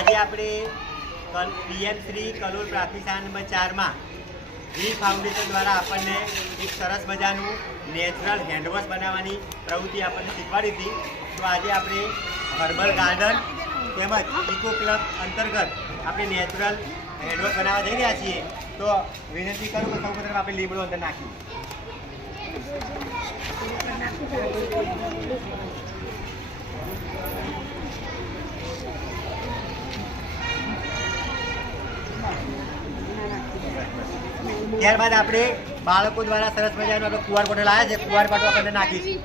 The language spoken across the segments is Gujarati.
આજે આપણે પીએમ શ્રી કલોલ પ્રાથમિક શાળા નંબર 4 માં વી ફાઉન્ડેશન દ્વારા આપણને એક સરસ મજાનું નેચરલ હેન્ડવોશ બનાવવાની પ્રવૃત્તિ આપણને શીખવાડી હતી. તો આજે આપણે હર્બલ ગાર્ડન તેમજ ઇકો ક્લબ અંતર્ગત આપણે નેચરલ હેન્ડવોશ બનાવવા જઈ રહ્યા છીએ. તો વિનંતી કરું કે સૌપ્રથમ આપણે લીમડો અંદર નાખીએ. ત્યારબાદ આપણે બાળકો દ્વારા સરસ મજાનું આપણે કુંવાર બોટલ આવ્યા છે, કુંવાર બોટલ આપણે નાખીશું.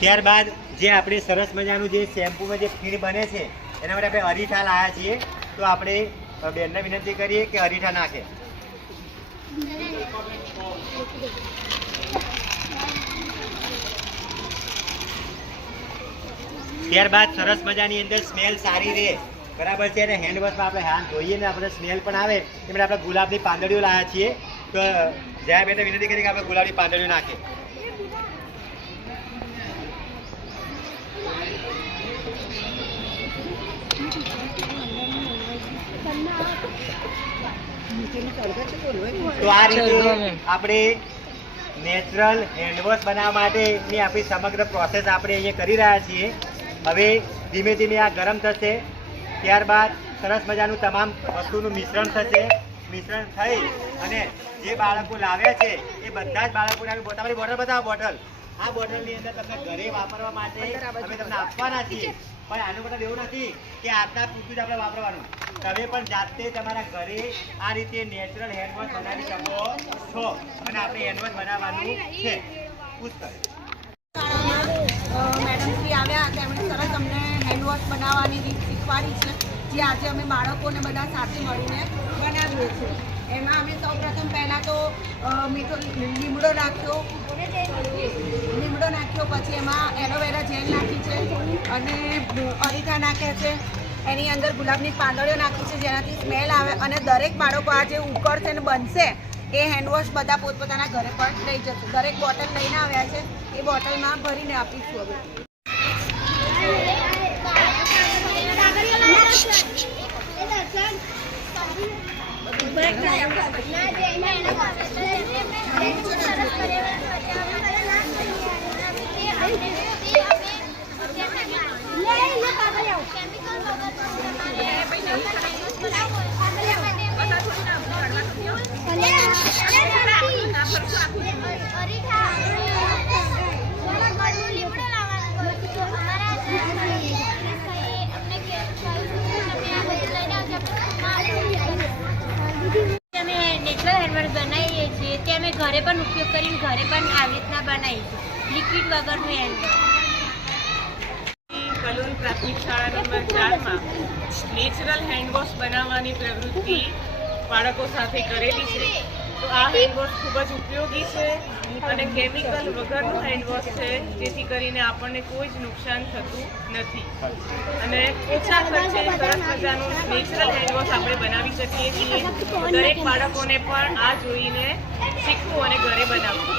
ત્યારબાદ જે આપણે સરસ મજાનું જે શેમ્પૂમાં જે ફીણ બને છે એના માટે આપણે અરીઠા લાવ્યા છીએ. તો આપણે બેનને વિનંતી કરીએ કે અરીઠા નાખે. ત્યારબાદ સરસ મજાની અંદર સ્મેલ સારી રહે, બરાબર છે, અને હેન્ડવોશમાં આપણે હાથ ધોઈએ ને આપણે સ્મેલ પણ આવે એ માટે આપણે ગુલાબની પાંદડીઓ લાવ્યા છીએ. તો જયા બેને વિનંતી કરી કે આપણે ગુલાબની પાંદડીઓ નાખે. તો આ રીતે આપણે નેચરલ હેન્ડવોશ બનાવવા માટેની આપણી સમગ્ર પ્રોસેસ આપણે અહીંયા કરી રહ્યા છીએ. હવે ધીમે ધીમે આ ગરમ થશે, ત્યારબાદ સરસ મજાનું તમામ વસ્તુનું મિશ્રણ થશે. મિશ્રણ થઈ અને જે બાળકો લાવ્યા છે એ બધા જ બાળકોને તમારી બોટલ બતાવો. બોટલ આ બોટલની અંદર તમને ઘરે વાપરવા માટે અમે તમને આપવાના છીએ. પણ આનું મતલબ એવું નથી કે આજના પૂરતું જ આપણે વાપરવાનું. તમે પણ જાતે તમારા ઘરે આ રીતે નેચરલ હેન્ડવોશ બનાવી શકો છો અને આપણે હેન્ડવોશ બનાવવાનું છે. પુસ્તક મેડમ શ્રી આવ્યા, તેમણે સરસ અમને હેન્ડવોશ બનાવવાની રીત શીખવાડી છે, જે આજે અમે બાળકોને બધા સાથે મળીને બનાવીએ છીએ. એમાં અમે સૌપ્રથમ પહેલાં તો લીમડો નાખ્યો, પછી એમાં એલોવેરા જેલ નાખી છે અને અરીઠા નાખ્યા છે. એની અંદર ગુલાબની પાંદડીઓ નાખી છે જેનાથી સ્મેલ આવે, અને દરેક બાળકો આ જે ઉકળશે ને બનશે એ હેન્ડવોશ બધા પોતપોતાના ઘરે પણ લઈ જશે. દરેક બોટલ લઈને આવ્યા છે, એ બોટલમાં ભરીને આપીશું. બનાવીએ છીએ તે અમે ઘરે પણ ઉપયોગ કરીને ઘરે પણ આવી રીતના બનાવીશું, લિક્વિડ વગરનું હેન્ડવોશ. કલોલ પ્રાથમિક શાળા નંબર 4 માં નેચરલ હેન્ડવોશ બનાવવાની પ્રવૃત્તિ બાળકો સાથે કરેલી છે. તો આ હેન્ડવોશ ખૂબ જ ઉપયોગી છે અને કેમિકલ વગરનું હેન્ડવોશ છે, જેથી કરીને આપણને કોઈ જ નુકસાન થતું નથી અને ઓછા ખર્ચે સરસ મજાનું નેચરલ હેન્ડવોશ આપણે બનાવી શકીએ છીએ. દરેક બાળકોને પણ આ જોઈને શીખવું અને ઘરે બનાવવું.